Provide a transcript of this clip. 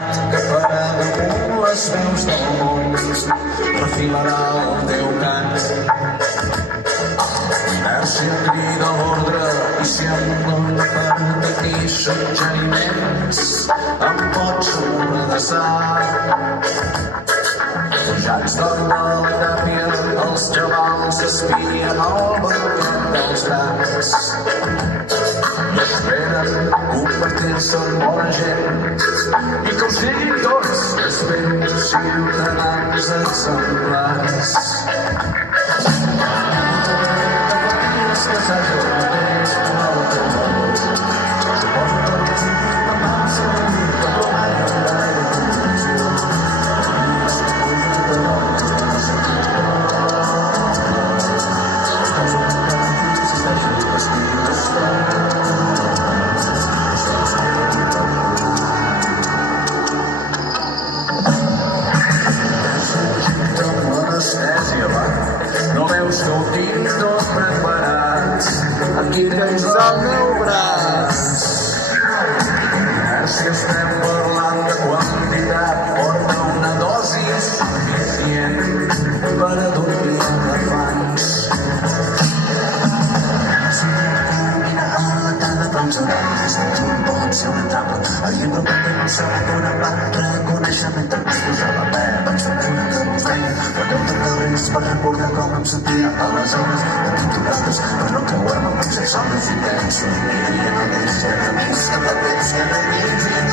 que farà damunt les veus del món refilarà el teu cant. L'inèrcia crida l'ordre i si em dóna per tenir suggeriments em pots amordassar. Pujats dalt de la tàpia, els xavals espien el balcó dels grans i esperen convertir-se en bona gent i que ho siguin tots els vells ciutadans exemplars. Que s'hagi de mateix a la teva suporta els mamans a la nit que plomalla en l'aire de condició. No veus que ho tinc tot preparat, aquí tens el meu braç. Si estem parlant de quantitat, porta una dosi suficient per adormir elefants. Els horaris d'un pot ser una trampa. El llibre pot no serà una part reconeixement per disposar la peu. Pensament que no feia, però no té risc per recordar com em sentia a les hores de titulades, per no creuar-me amb els somnis intensos. I no deixar de més que papers que no